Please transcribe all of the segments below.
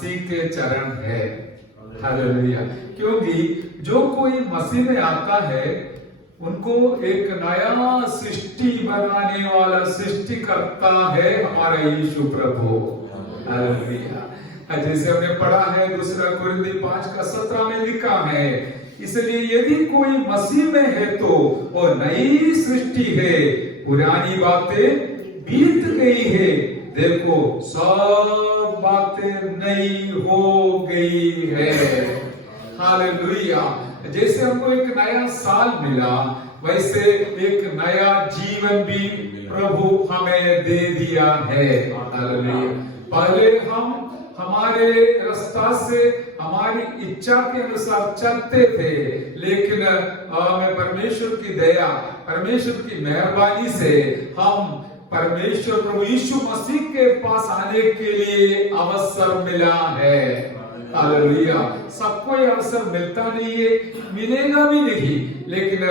मसीह के चरण है। हालेलुया। क्योंकि जो कोई मसीह में आता है उनको एक नया सृष्टि बनाने वाला सृष्टि करता है हमारा यीशु प्रभु। हालेलुया। जैसे हमने पढ़ा है 2 कुरिन्थी 5:17 में लिखा है, इसलिए यदि कोई मसीह में है तो वो नई सृष्टि है, पुरानी बातें बीत गई है, देखो सब बातें नई हो गई है। हालेलुया। जैसे हमको एक नया साल मिला वैसे एक नया जीवन भी प्रभु हमें दे दिया है। हालेलुया। पहले हम हमारे रास्ता से हमारी इच्छा के अनुसार चलते थे, लेकिन हमें परमेश्वर की दया, परमेश्वर की मेहरबानी से हम परमेश्वर प्रभु यीशु मसीह के पास आने के लिए अवसर मिला है। हालेलुया। सबको ये अवसर मिलता नहीं है, मिलेगा भी नहीं, लेकिन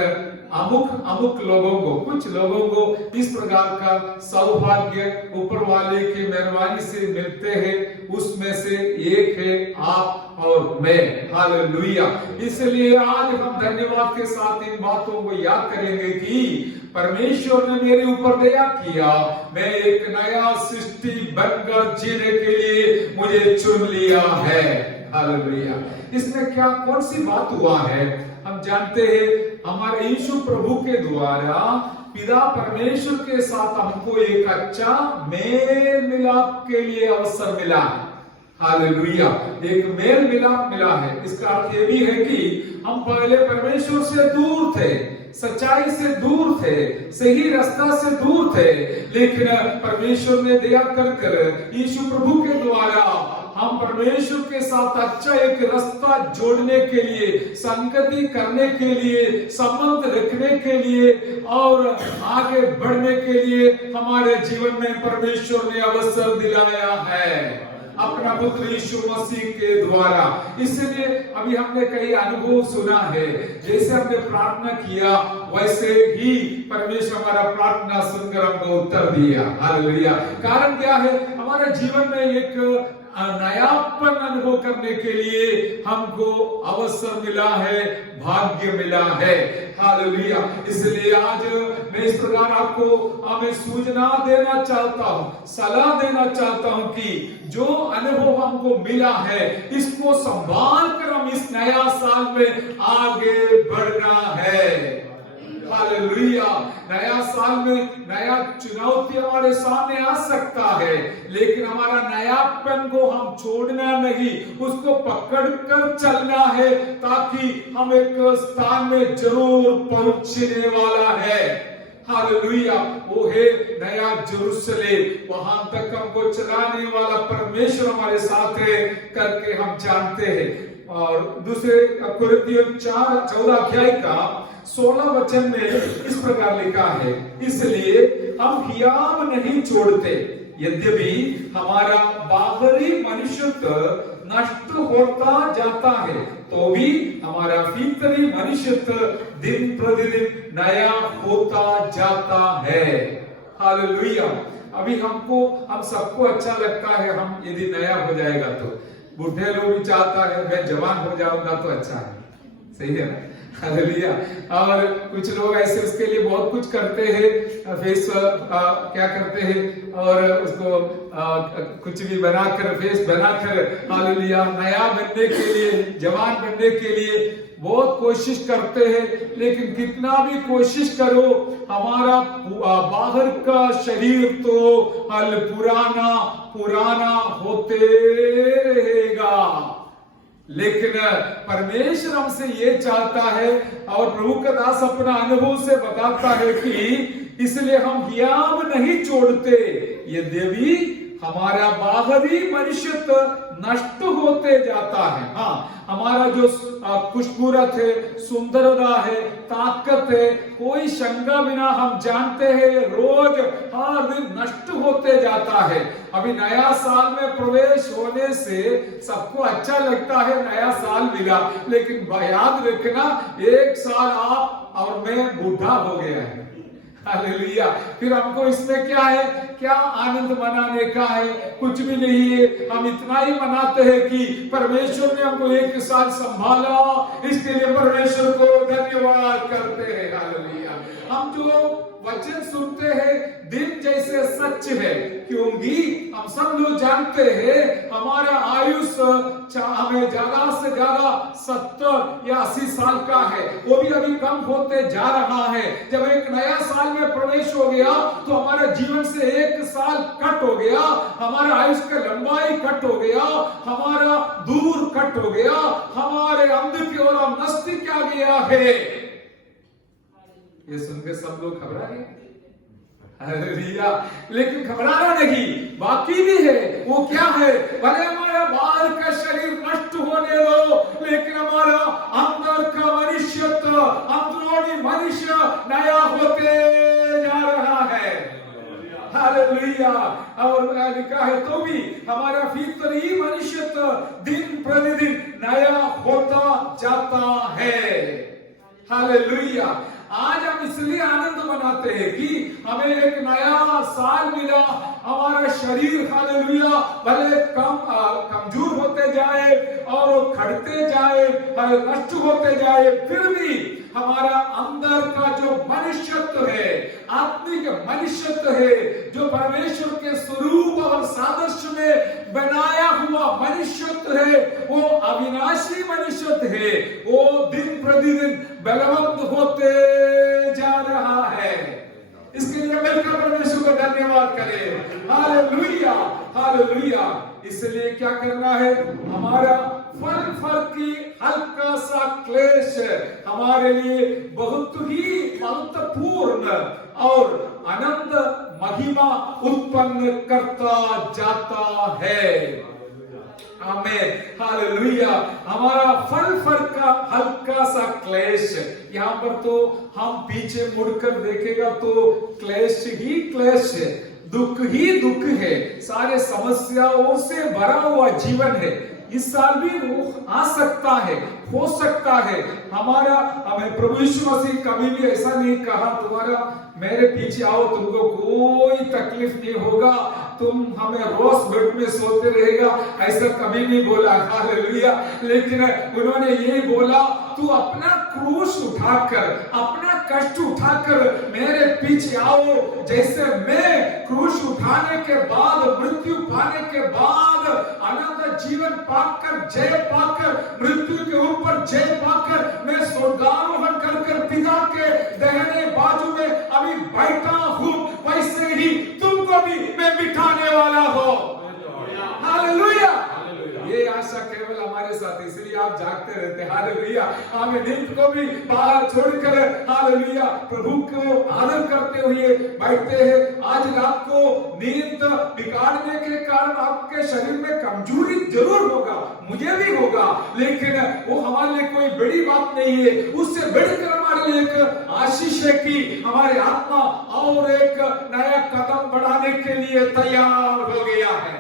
अमुक लोगों को, कुछ लोगों को इस प्रकार का सौभाग्य ऊपर वाले की मेहरबानी से मिलते हैं। उसमें से एक है आप और मैं। हालेलुया। इसलिए आज हम धन्यवाद के साथ इन बातों को याद करेंगे कि परमेश्वर ने मेरे ऊपर दया किया, मैं एक नया सृष्टि बनकर जीने के लिए मुझे चुन लिया है। हालेलुया। इसमें क्या कौन सी बात हुआ है? हम जानते हैं हमारे यीशु प्रभु के द्वारा पिता परमेश्वर के साथ हमको एक अच्छा मेल मिलाप के लिए अवसर मिला। हालेलुया। एक मेल मिलाप मिला है। इसका अर्थ ये भी है कि हम पहले परमेश्वर से दूर थे, सच्चाई से दूर थे, सही रास्ता से दूर थे, लेकिन परमेश्वर ने दया कर यीशु प्रभु के द्वारा हम परमेश्वर के साथ अच्छा एक रास्ता जोड़ने के लिए, संगति करने के लिए, संबंध रखने के लिए और आगे बढ़ने के लिए हमारे जीवन में परमेश्वर ने अवसर दिलाया है अपना पुत्र यीशु मसीह के द्वारा। इसलिए अभी हमने कई अनुभव सुना है, जैसे हमने प्रार्थना किया वैसे ही परमेश्वर हमारा प्रार्थना सुनकर हमको उत्तर दिया। हालेलुया। कारण क्या है? हमारे जीवन में एक नयापन अनुभव करने के लिए हमको अवसर मिला है, भाग्य मिला है। हालेलुया। इसलिए आज मैं इस प्रकार आपको हमें सूचना देना चाहता हूं, सलाह देना चाहता हूं कि जो अनुभव हमको मिला है इसको संभाल कर हम इस नया साल में आगे बढ़ना है। हालेलुया। नया साल में नया चुनौती हमारे सामने आ सकता है, लेकिन हमारा नयापन को हम छोड़ना नहीं, उसको पकड़ कर चलना है, ताकि हम एक स्थान में जरूर पहुंचने वाला है। हालेलुया। वो है नया जेरूशलेम। वहां तक हमको चलाने वाला परमेश्वर हमारे साथ है करके हम जानते हैं। और 2 कुरिन्थियों 4:14 अध्याय का 16 वचन में इस प्रकार लिखा है, इसलिए हम हियाव नहीं छोड़ते, यद्यपि हमारा बाहरी मनुष्यत्व नष्ट होता जाता है, तो भी हमारा भीतरी मनुष्यत्व दिन प्रतिदिन नया होता जाता है। हालेलुया। अभी हम सबको अच्छा लगता है हम यदि नया हो जाएगा तो। बूढ़े लोग भी चाहता है मैं जवान हो जाऊंगा तो अच्छा है, सही है ना? हालेलुया। और कुछ लोग ऐसे उसके लिए बहुत कुछ करते हैं, फेस क्या करते हैं और उसको कुछ भी बनाकर, फेस बनाकर, हालेलुया, नया बनने के लिए, जवान बनने के लिए बहुत कोशिश करते हैं, लेकिन कितना भी कोशिश करो हमारा बाहर का शरीर तो पुराना होते रहेगा। लेकिन परमेश्वर हमसे ये चाहता है और प्रभु का दास अपना अनुभव से बताता है कि इसलिए हम हियाव नहीं छोड़ते, यद्यपि हमारा बाहरी मनुष्यत्व नष्ट होते जाता है। हाँ, हमारा जो खुशबूरत है, सुंदरता है, ताकत है, कोई शंका बिना हम जानते हैं रोज हर दिन नष्ट होते जाता है। अभी नया साल में प्रवेश होने से सबको अच्छा लगता है, नया साल मिला, लेकिन याद रखना 1 साल आप और मैं बूढ़ा हो गया है। हालेलुया। फिर हमको इसमें क्या है, क्या आनंद मनाने का है? कुछ भी नहीं है। हम इतना ही मनाते हैं कि परमेश्वर ने हमको एक साथ संभाला, इसके लिए परमेश्वर को धन्यवाद करते हैं। हालेलुया। हम जो वचन सुनते हैं दिन जैसे सच है, क्योंकि हम सब लोग जानते हैं हमारा आयुष हमें ज्यादा से ज्यादा 70 या 80 साल का है, वो भी अभी कम होते जा रहा है। जब एक नया साल में प्रवेश हो गया तो हमारे जीवन से एक साल कट हो गया, हमारा आयुष का लंबाई कट हो गया, हमारा दूर कट हो गया, हमारे अंध की ओर हम नजदीक आ गया है। ये सुनकर सब लोग घबरा गए। हालेलुया। लेकिन घबराना नहीं, बाकी भी है। वो क्या है? भले हमारा बाहर का शरीर नष्ट होने दो, लेकिन हमारा अंदर का मनुष्यत्व, अंदरूनी मनुष्य नया होते जा रहा है। हालेलुया। और लिखा है तो भी हमारा भीतरी मनुष्यत्व दिन प्रतिदिन नया होता जाता है। हालेलुया। आज हम इसलिए आनंद मनाते हैं कि हमें एक नया साल मिला। हमारा शरीर हालेलुया भले कमजोर होते जाए और खड़ते जाए, नष्ट होते जाए, फिर भी हमारा अंदर का जो मनुष्यत्व है, आत्मिक मनुष्यत्व है, जो परमेश्वर के स्वरूप और सादृश्य में बनाया हुआ मनुष्यत्व है, वो अविनाशी मनुष्यत्व है। वो दिन प्रतिदिन बलवंत होते जा रहा है। इसके लिए मिलकर परमेश्वर को धन्यवाद करें। Hallelujah, hallelujah. इसलिए क्या करना है? हमारा फल की हल्का सा क्लेश हमारे लिए बहुत ही महत्वपूर्ण और अनंत महिमा उत्पन्न करता जाता है। आमेन, हालेलुया। हमारा फल का हल्का सा क्लेश, यहाँ पर तो हम पीछे मुड़कर देखेगा तो क्लेश ही क्लेश है, दुख ही दुख है, सारे समस्याओं से भरा हुआ जीवन है। इस साल भी वो आ सकता है, हो सकता है। हमें प्रभु यीशु मसीह कभी भी ऐसा नहीं कहा तुम्हारा मेरे पीछे आओ, तुमको कोई तकलीफ नहीं होगा, तुम हमें रोज बेड में सोते रहेगा, ऐसा कभी नहीं बोला। हालेलुया। लेकिन उन्होंने यही बोला, तू अपना क्रूस उठाकर, अपना कष्ट उठाकर मेरे पीछे आओ। जैसे मैं क्रूस उठाने के बाद, मृत्यु पाने के बाद अनंत जीवन पाकर, जय पाकर, मृत्यु के ऊपर जय पाकर मैं स्वर्गारोहण कर पिता के दाहिने बाजू में अभी बैठा हूं, वैसे ही तुमको भी मैं बिठाने वाला हूं। हालेलुया। ये आशा केवल हमारे साथ, इसलिए आप जागते रहते हैं। हालेलुया। हमें नींद को भी बाहर छोड़कर हालेलुया प्रभु को आदर करते हुए बैठते हैं। आज रात को नींद बिगाड़ने के कारण आपके शरीर में कमजोरी जरूर होगा, मुझे भी होगा, लेकिन वो हमारे लिए कोई बड़ी बात नहीं है। उससे बढ़कर हमारे लिए एक आशीष है कि हमारी आत्मा और एक नया कदम बढ़ाने के लिए तैयार हो गया है।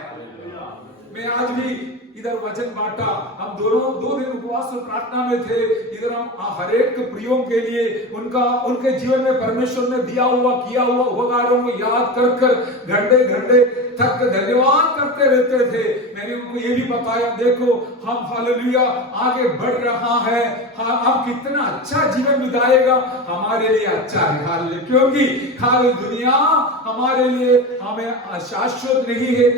मैं आज भी इधर वचन बांटा, हम दो दिन उपवास और प्रार्थना में थे। इधर हम हर एक प्रियों के लिए उनके जीवन में परमेश्वर ने दिया हुआ किया हुआ उपकारों को याद कर घंटे तक धन्यवाद करते रहते थे। मैंने उनको ये भी बताया, देखो हम हालेलुया आगे बढ़ रहा है, हम कितना अच्छा जीवन बिताएगा, हमारे लिए अच्छा है। हालेलुया। क्योंकि खाली दुनिया हमारे लिए हमें शाश्वत नहीं है,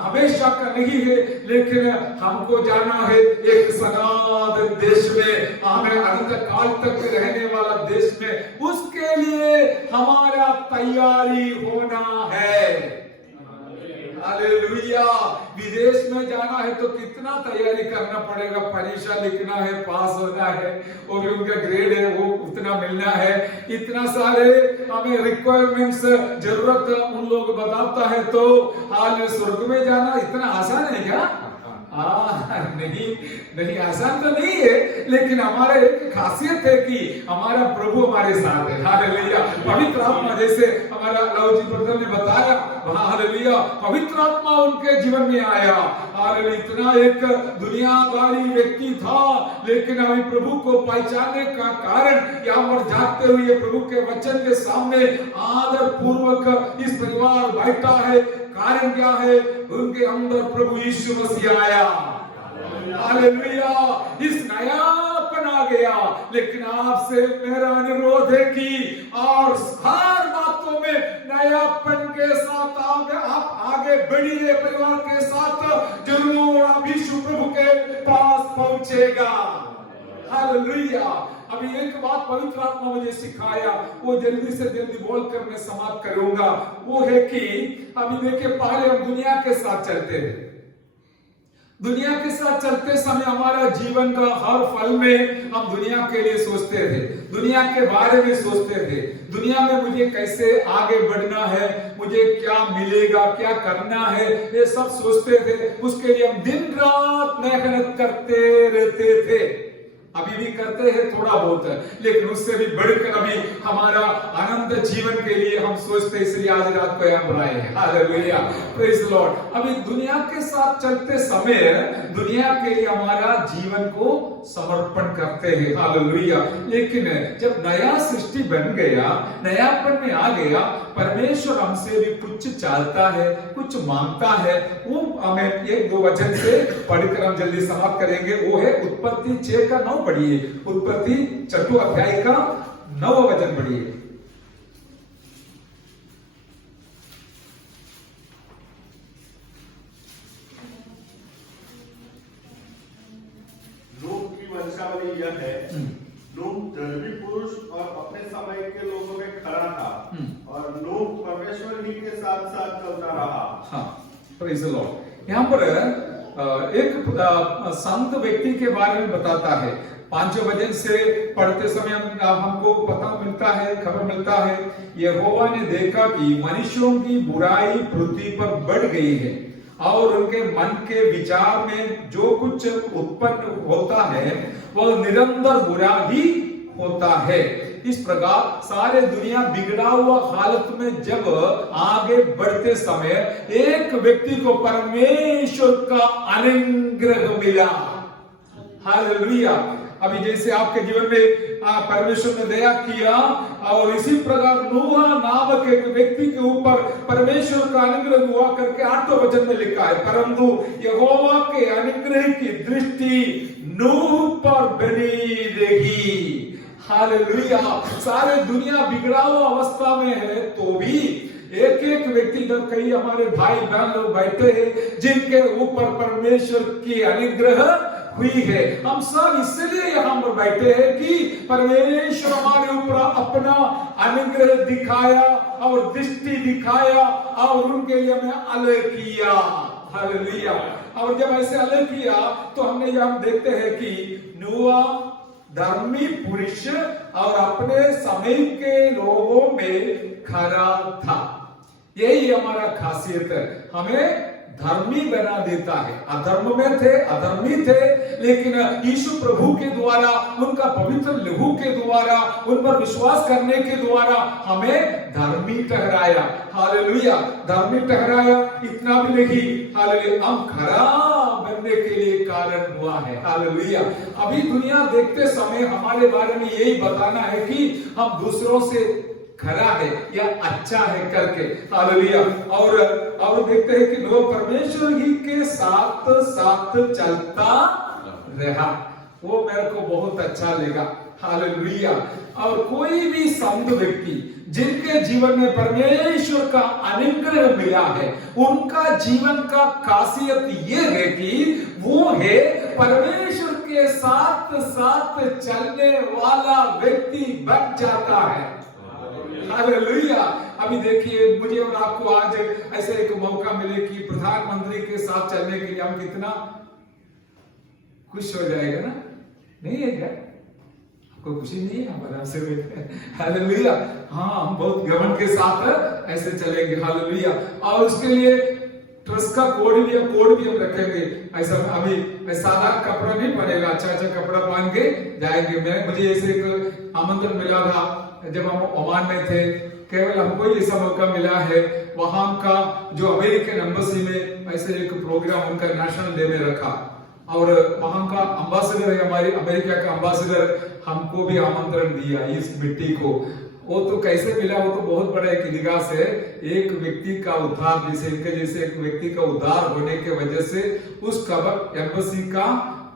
हमेशा का नहीं है, लेकिन हमको जाना है एक सनातन देश में, हमें अनंत काल तक रहने वाला देश में। उसके लिए हमारा तैयारी होना है। हालेलुया। विदेश में जाना है तो कितना तैयारी करना पड़ेगा, परीक्षा लिखना है, पास होना है, वो भी उनका ग्रेड है वो उतना मिलना है, इतना सारे हमें रिक्वायरमेंट्स जरूरत उन लोग बताता है। तो हाल स्वर्ग में जाना इतना आसान है क्या? नहीं नहीं, आसान तो नहीं है, लेकिन हमारा एक खासियत है कि हमारा प्रभु हमारे साथ है। हालेलुया। पवित्र आत्मा, जैसे हमारा लव जी ब्रदर ने बताया, हालेलुया, पवित्र आत्मा उनके जीवन में आया। हालेलुया। इतना एक दुनियादारी व्यक्ति था, लेकिन अभी प्रभु को पहचानने का कारण यहाँ पर जाते हुए प्रभु के वचन के सामने आदर पूर्वक इस परिवार बैठा है। कारण क्या है? उनके अंदर प्रभु यीशु मसीह आया। हालेलुया। इस नयापन आ गया। लेकिन आपसे मेरा अनुरोध है कि और हर बातों में नयापन के साथ आप आगे बढ़िए, परिवार के साथ जरूर आप यीशु प्रभु के पास पहुंचेगा। हालेलुया। अभी एक बात पवित्र आत्मा मुझे सिखाया, वो जल्दी से जल्दी बोलकर मैं समाप्त करूंगा। वो है कि अभी देखिए, पहले हम दुनिया के साथ चलते थे। दुनिया के साथ चलते समय हमारा जीवन का हर पल में हम दुनिया के लिए सोचते थे, दुनिया के बारे में सोचते थे। दुनिया में मुझे कैसे आगे बढ़ना है, मुझे क्या मिलेगा, क्या करना है, ये सब सोचते थे। उसके लिए हम दिन रात मेहनत करते रहते थे। अभी भी करते हैं थोड़ा बहुत, लेकिन उससे भी बढ़कर अभी हमारा आनंद जीवन के लिए हम सोचते, इसलिए आज रात को यहाँ बुलाए हैं। Hallelujah, praise the Lord. अभी दुनिया के साथ चलते समय दुनिया के लिए हमारा जीवन को समर्पण करते हैं। हालेलुया। लेकिन जब नया सृष्टि बन गया, नयापन में आ गया, परमेश्वर हमसे भी कुछ चाहता है, कुछ मांगता है। वो हमें एक दो वचन से पढ़कर हम जल्दी समाप्त करेंगे। वो है उत्पत्ति 6 का 9 पढ़िए। उत्पत्ति 6 अध्याय का 9 वचन पढ़िए। नूह की वंशावली यह है, नूह धर्मी पुरुष और अपने समय के लोगों में खरा था, और नूह परमेश्वर ही के साथ साथ चलता रहा। हाँ, प्रेज द लॉर्ड। यहाँ पर एक संत व्यक्ति के बारे में बताता है। 5 वचन से पढ़ते समय हमको पता मिलता है, खबर मिलता है, यहोवा ने देखा कि मनुष्यों की बुराई पृथ्वी पर बढ़ गई है और उनके मन के विचार में जो कुछ उत्पन्न होता है वह निरंतर बुरा ही होता है। इस प्रकार सारे दुनिया बिगड़ा हुआ हालत में जब आगे बढ़ते समय एक व्यक्ति को परमेश्वर का अनुग्रह मिला। हालेलुया। अभी जैसे आपके जीवन में परमेश्वर ने दया किया, और इसी प्रकार नूह नामक एक व्यक्ति के ऊपर परमेश्वर का अनुग्रह हुआ करके 8वें वचन में लिखा है, परंतु यहोवा के अनुग्रह की दृष्टि नूह पर बनी रही। हालेलुया। सारे दुनिया बिगड़ा हुआ अवस्था में है, तो भी एक एक व्यक्ति, कई हमारे भाई बहन लोग बैठे हैं जिनके ऊपर परमेश्वर की अनुग्रह हुई है। हम सब इसलिए यहाँ पर बैठे हैं कि परमेश्वर हमारे ऊपर अपना अनुग्रह दिखाया और दृष्टि दिखाया और उनके लिए हमें अलग किया। हालेलुया। और जब ऐसे अलग किया तो हमने यहाँ देखते हैं कि नूह धर्मी पुरुष और अपने समय के लोगों में खरा था। यही हमारा खासियत है, हमें धर्मी बना देता है। अधर्म में थे, अधर्मी थे, लेकिन यीशु प्रभु के द्वारा, उनका पवित्र लहू के द्वारा, उन पर विश्वास करने के द्वारा हमें धर्मी ठहराया। हालेलुया। धर्मी ठहराया, इतना भी नहीं, हालेलुया, हम खरा बनने के लिए कारण हुआ है। हालेलुया। अभी दुनिया देखते समय हमारे बारे में यही बताना है कि हम दूसरों से खरा है या अच्छा है करके। हालेलुया। और देखते हैं कि लोग परमेश्वर ही के साथ साथ चलता रहा। वो मेरे को बहुत अच्छा लगा। हालेलुया। और कोई भी संत व्यक्ति जिनके जीवन में परमेश्वर का अनुग्रह मिला है, उनका जीवन का खासियत ये है कि वो है परमेश्वर के साथ साथ चलने वाला व्यक्ति बन जाता है। हालेलुया। अभी देखिए, मुझे और आपको आज ऐसे एक मौका मिले कि प्रधानमंत्री के साथ चलने के लिए हम कितना खुश हो जाएगा ना? नहीं है क्या? आपको खुशी नहीं है? हम आराम से बैठे। हालेलुया। हाँ, हम बहुत घमंड के साथ ऐसे चलेंगे। हालेलुया। और उसके लिए ट्रस्ट का कोड भी हम रखेंगे। ऐसा अभी सादा कपड़ा नहीं पहनेगा, अच्छा कपड़ा पहन के जाएंगे। मुझे ऐसे एक आमंत्रण मिला था जब हम ओमान में थे, केवल हमको ही ऐसा मौका मिला है, वहां का जो अमेरिकन एम्बेसी में ऐसे एक प्रोग्राम उनका नेशनल डे में रखा, और वहां का अम्बासडर है, हमारी अमेरिका का अम्बासडर, हमको भी आमंत्रण दिया इस मिट्टी को। वो तो कैसे मिला, वो तो बहुत बड़ा एक निगाह से एक व्यक्ति का उद्धार, जैसे इनके जैसे एक व्यक्ति का उद्धार होने के वजह से उस कबक एम्बेसी का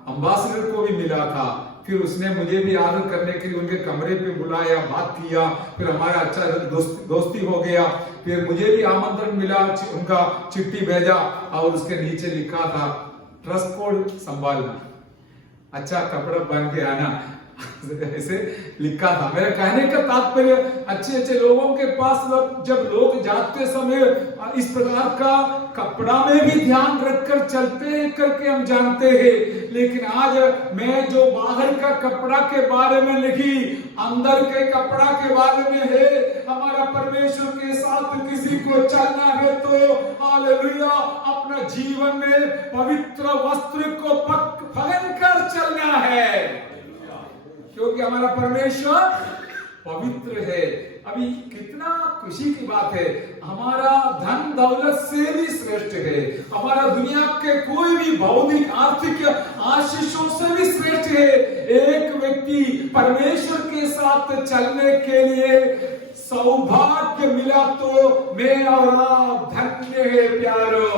अम्बासडर को भी मिला था। फिर उसने मुझे भी आदर करने के लिए उनके कमरे पे बुलाया, बात किया, फिर हमारा अच्छा दोस्ती हो गया। फिर मुझे भी आमंत्रण मिला, उनका चिट्ठी भेजा और उसके नीचे लिखा था ट्रस्ट कोड संभालना, अच्छा कपड़ा पहन के आना, ऐसे लिखा था। मेरे कहने का तात्पर्य अच्छे लोगों के पास जब लोग जाते समय इस प्रकार का कपड़ा में भी ध्यान रखकर चलते हैं करके हम जानते हैं। लेकिन आज मैं जो बाहर का कपड़ा के बारे में लिखी, अंदर के कपड़ा के बारे में है। हमारा परमेश्वर के साथ किसी को चलना है तो हालेलुया अपना जीवन में पवित्र वस्त्र को पहनकर चलना है, क्योंकि हमारा परमेश्वर पवित्र है। अभी कितना खुशी की बात है, हमारा धन दौलत से भी श्रेष्ठ है, हमारा दुनिया के कोई भी भौतिक आर्थिक आशीषों से भी श्रेष्ठ है। एक व्यक्ति परमेश्वर के साथ चलने के लिए सौभाग्य मिला तो मैं और आप धन्य है प्यारो,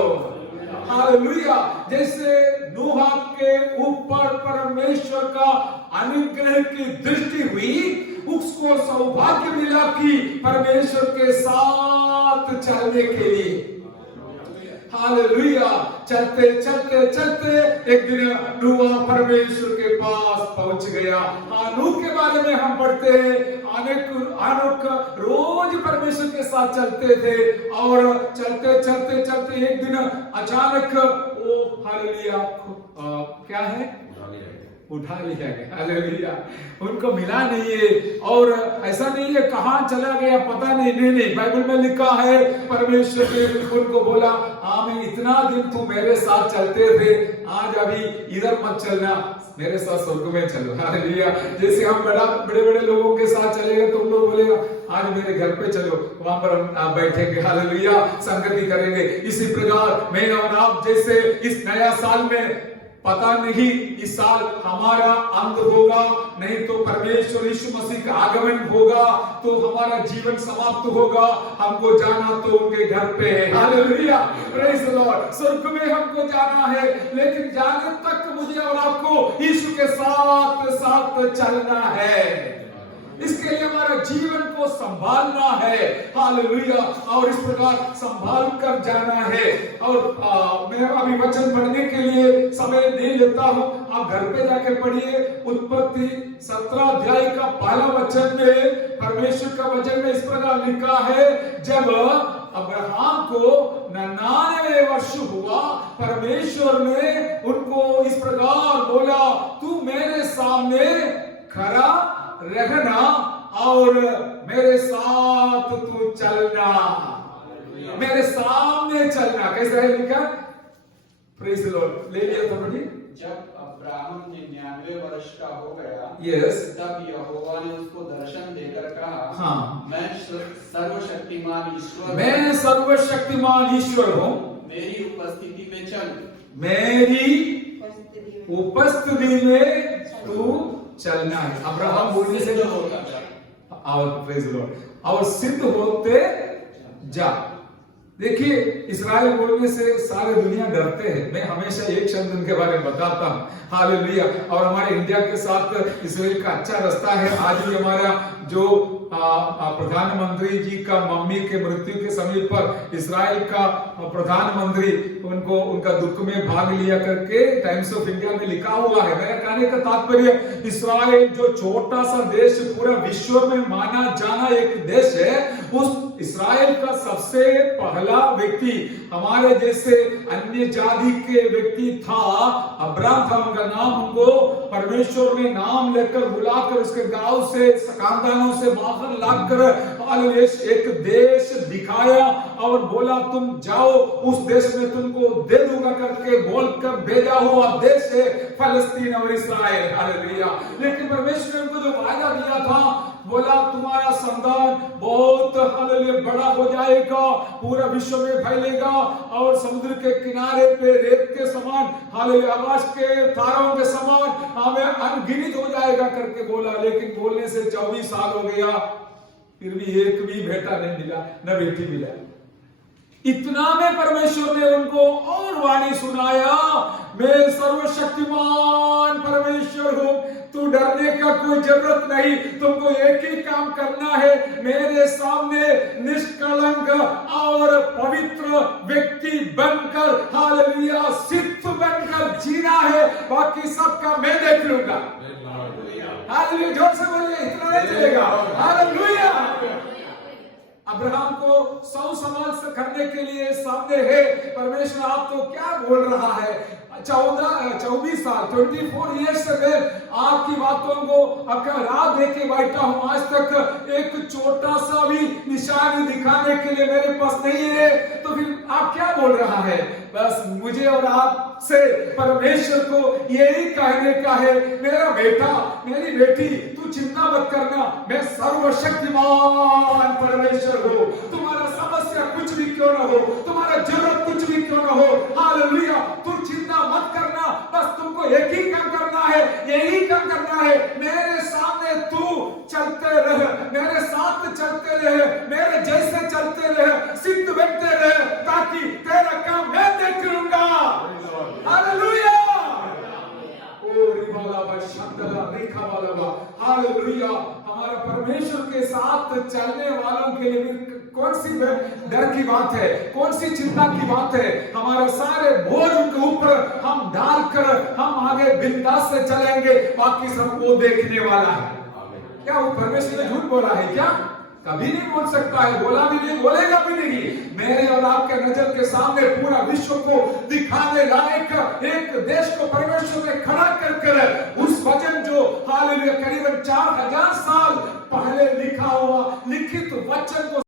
हालेलुया। जैसे नूह के ऊपर परमेश्वर का अनुग्रह की दृष्टि हुई, उसको सौभाग्य मिला कि परमेश्वर के साथ चलने के लिए, हालेलुया। चलते चलते चलते एक दिन नूह परमेश्वर के पास पहुंच गया। नूह के बारे में हम पढ़ते हैं, अनेक रोज परमेश्वर के साथ चलते थे, और चलते चलते चलते एक दिन अचानक वो हालेलुया क्या है उठा लिया गया, हालेलुया। उनको मिला नहीं है, और ऐसा नहीं है कहां चला गया पता नहीं, नहीं बाइबल में लिखा है परमेश्वर ने उनको बोला, हाँ मैं इतना दिन तुम मेरे साथ चलते थे, आज अभी इधर मत चलना, मेरे साथ स्वर्ग में चलो, हालेलुया। जैसे हम बड़े बड़े लोगों के साथ चलेंगे तो उन लोग बोलेगा आज मेरे घर पे चलो, वहां पर हम बैठेंगे, हालेलुया, संगति करेंगे। इसी प्रकार मैं और आप जैसे इस नया साल में पता नहीं इस साल हमारा अंत होगा, नहीं तो परमेश्वर यीशु मसीह का आगमन होगा तो हमारा जीवन समाप्त होगा, हमको जाना तो उनके घर पे है, हालेलुया, प्रेज द लॉर्ड। स्वर्ग में हमको जाना है, लेकिन जाने तक मुझे और आपको यीशु के साथ साथ चलना है। इसके लिए हमारा जीवन को संभालना है, हालेलुया, और इस प्रकार संभाल कर जाना है। और मैं अभी वचन पढ़ने के लिए समय नहीं लेता हूं, आप घर पे जाके पढ़िए। उत्पत्ति 17 अध्याय का पहला वचन में परमेश्वर का वचन में इस प्रकार लिखा है, जब अब्राहम को 99 वर्ष हुआ, परमेश्वर ने उनको इस प्रकार बोला, तू मेरे सामने खड़ा रहना और मेरे साथ तू चलना, मेरे सामने चलना। कैसा है लिखा? Praise the Lord. ले लिया तो पढ़िए। जब अब्राहम 99 वर्ष का हो गया, यस, तब यहोवा ने उसको दर्शन देकर कहा, हाँ, मैं सर्वशक्तिमान ईश्वर, मैं सर्वशक्तिमान ईश्वर हूँ, मेरी उपस्थिति में चल, मेरी उपस्थिति में तू चलना है। अब्राहम बोलने से क्या होगा? और प्रेज़ द लॉर्ड, और सिद्ध होते जा। देखिए, इस्राएल बोलने से सारे दुनिया डरते हैं। मैं हमेशा एक शब्द उनके बारे में बताता हूँ, हालेलुया। और हमारे इंडिया के साथ इस्राएल का अच्छा रास्ता है। आज भी हमारा जो प्रधानमंत्री जी का मम्मी के मृत्यु के समय पर इस्राएल का प्रधानमंत्री उनका दुख में भाग लिया करके टाइम्स ऑफ इंडिया में लिखा हुआ है। मेरा कहने का तात्पर्य, इस्राएल जो छोटा सा देश पूरा विश्व में माना जाना एक देश है, उस इस्राएल का सबसे पहला व्यक्ति हमारे जैसे अन्य जाति के व्यक्ति था, अब्राहम था उनका नाम। उनको परमेश्वर ने नाम लेकर बुलाकर उसके गांव से खानदानों से बाहर लाकर हालेलुया एक देश दिखाया और बोला तुम जाओ उस देश में तुमको दे दूंगा करके बोलकर भेजा हुआ देश है फलस्तीन और इस्राएल। हालेलुया। लेकिन परमेश्वर ने उनको जो वायदा दिया था, बोला तुम्हारा संतान बहुत हालेलुया बड़ा हो जाएगा, पूरा विश्व में फैलेगा और समुद्र के किनारे पे रेत के समान, हालेलुया आकाश के तारों के समान हमें अनगिनत हो जाएगा करके बोला। लेकिन बोलने से 24 साल हो गया, फिर भी एक भी बेटा नहीं मिला, न बेटी मिला। इतना में परमेश्वर ने उनको और वाणी सुनाया, मैं सर्वशक्तिमान परमेश्वर हूं, तू डरने का कोई जरूरत नहीं, तुमको एक ही काम करना है, मेरे सामने निष्कलंक और पवित्र व्यक्ति बनकर हालेलुया सिद्ध बनकर जीना है, बाकी सबका मैं देख लूंगा। हालेलुया, जोर से बोलिए, इतना नहीं चलेगा। हालेलुया। अब्राहम को 100 सवाल से करने के लिए सामने है, परमेश्वर आप तो क्या बोल रहा है, 24 साल 24 ईयर्स से मैं आपकी बातों को आपका राह देके बैठा हूं, आज तक एक छोटा सा भी निशानी दिखाने के लिए मेरे पास नहीं है, तो फिर आप क्या बोल रहा है। बस मुझे और आपसे परमेश्वर को यही कहने का है, मेरा बेटा मेरी बेटी तू चिंता मत करना, मैं सर्वशक्तिमान परमेश्वर हूं, तुम्हारा समस्या कुछ भी क्यों ना हो, तुम्हारा जरूरत कुछ भी क्यों ना हो, हालेलुया तू चिंता मत करना, बस तुमको एक ही काम करना है, यही काम करना है, मेरे सामने तू चलते रह, मेरे साथ चलते रह, मेरे जैसे चलते रह, सिद्ध बनते रह, ताकि तेरा काम मैं देख लूंगा। हालेलुया। हालेलुया। हमारा परमेश्वर के साथ चलने वालों के लिए कौन सी डर की बात है, कौन सी चिंता की बात है, हमारे सारे बोझ उनके ऊपर हम डालकर हम आगे बिंदास से चलेंगे, बाकी सब वो देखने वाला है। क्या वो परमेश्वर ने झूठ बोला है क्या? कभी नहीं बोल सकता है, बोला भी नहीं, बोलेगा भी नहीं। मेरे और आपके नजर के सामने पूरा विश्व को दिखाने लायक एक देश को परमेश्वर ने खड़ा कर उस वचन जो हालेलुया करीबन 4000 साल पहले लिखा हुआ लिखित वचन को